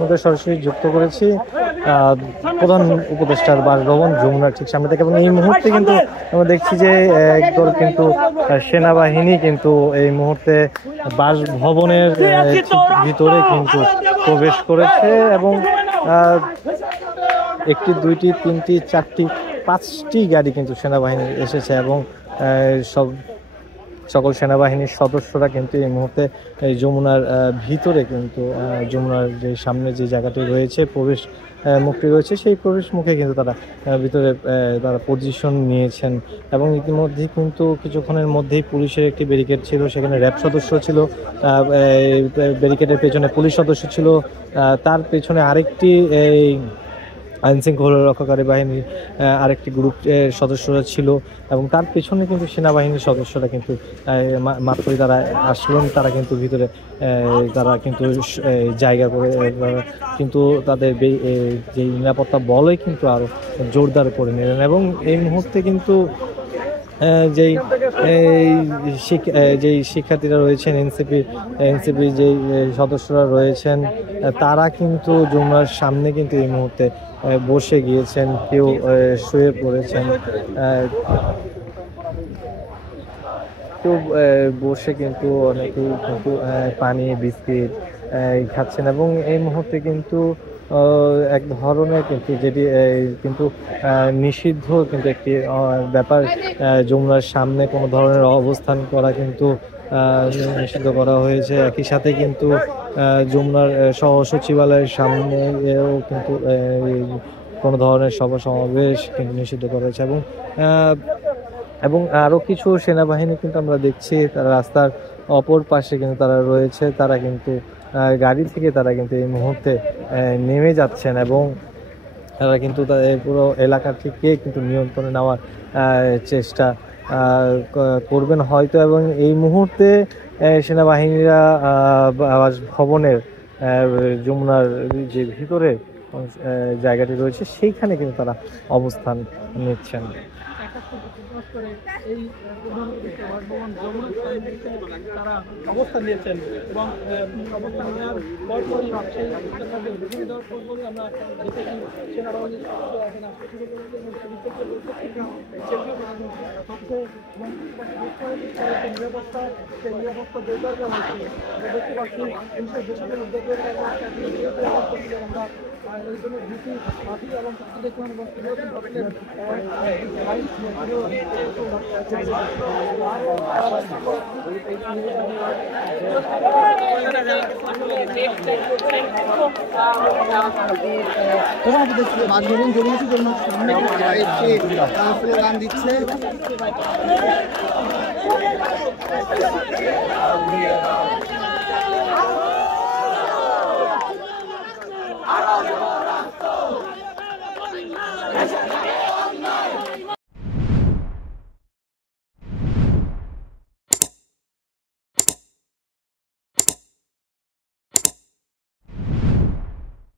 মধ্যে সরাসরি যুক্ত করেছি প্রধান উপদেষ্টার বাসভবন যমুনার ঠিক সামনে থেকে। এবং এই মুহূর্তে কিন্তু আমরা দেখছি যে একদল কিন্তু সেনাবাহিনী কিন্তু এই মুহূর্তে বাসভবনের ভিতরে কিন্তু প্রবেশ করেছে এবং একটি, দুইটি, তিনটি, চারটি, 5টি গাড়ি কিন্তু সেনাবাহিনী এসেছে এবং সকল সেনাবাহিনীর সদস্যরা কিন্তু এই মুহূর্তে এই যমুনার ভিতরে কিন্তু যমুনার যে সামনে যে জায়গাটি রয়েছে প্রবেশ মুখটি রয়েছে সেই প্রবেশ মুখে কিন্তু তারা ভিতরে তারা পজিশন নিয়েছেন। এবং ইতিমধ্যেই কিন্তু কিছুক্ষণের মধ্যেই পুলিশের একটি ব্যারিকেড ছিল, সেখানে র্যাব সদস্য ছিল, ব্যারিকেডের পেছনে পুলিশ সদস্য ছিল, তার পেছনে আরেকটি এই আইন শৃঙ্খলা রক্ষাকারী বাহিনীর আরেকটি গ্রুপ সদস্যরা ছিল এবং তার পেছনে কিন্তু সেনাবাহিনীর সদস্যরা কিন্তু মাত্রই তারা আসলেন, তারা কিন্তু ভিতরে তারা কিন্তু জায়গা করে কিন্তু তাদের যে নিরাপত্তা বলে কিন্তু আরও জোরদার করে নিলেন। এবং এই মুহূর্তে কিন্তু যেই শিক্ষার্থীরা রয়েছেন, এনসিপি যেই সদস্যরা রয়েছেন, তারা কিন্তু যমুনার সামনে কিন্তু এই মুহূর্তে বসে গিয়েছেন, কেউ শুয়ে পড়েছেন, কেউ বসে কিন্তু অনেকেই কিন্তু পানি বিস্কিট খাচ্ছেন। এবং এই মুহূর্তে কিন্তু এক ধরনের কিন্তু যেটি কিন্তু নিষিদ্ধ কিন্তু একটি ব্যাপার, যমুনার সামনে কোনো ধরনের অবস্থান করা কিন্তু নিষিদ্ধ করা হয়েছে। একই সাথে কিন্তু যমুনার সহ সচিবালয়ের সামনেও কিন্তু কোনো ধরনের সভা সমাবেশ কিন্তু নিষিদ্ধ করা হয়েছে। এবং আরও কিছু সেনাবাহিনী কিন্তু আমরা দেখছি তারা রাস্তার অপর পাশে কিন্তু তারা রয়েছে, তারা কিন্তু গাড়ি থেকে তারা কিন্তু এই মুহূর্তে নেমে যাচ্ছেন এবং তারা কিন্তু তাদের পুরো এলাকা থেকে কিন্তু নিয়ন্ত্রণে নেওয়ার চেষ্টা করবেন হয়তো। এবং এই মুহূর্তে সেনাবাহিনীরা ভবনের যমুনার যে ভিতরে জায়গাটি রয়েছে সেইখানে কিন্তু তারা অবস্থান নিচ্ছেন। এই তারা অবস্থান নিয়েছেন এবং অবস্থান নেওয়ার পরপরই বিভিন্ন পরপরই আমরা দেখেছি সেনাবাহিনীর নিরাপত্তা সেই নিরাপত্তা জোরদার করা হয়েছে। দেখতে পাচ্ছি দেশের উদ্যোগের আমরা এই জন্য ভীতি মাটি এবং দেখলাম এবং বাসভবন জমিয়েছে জন্য সামনে স্লোগান দিচ্ছে। আরো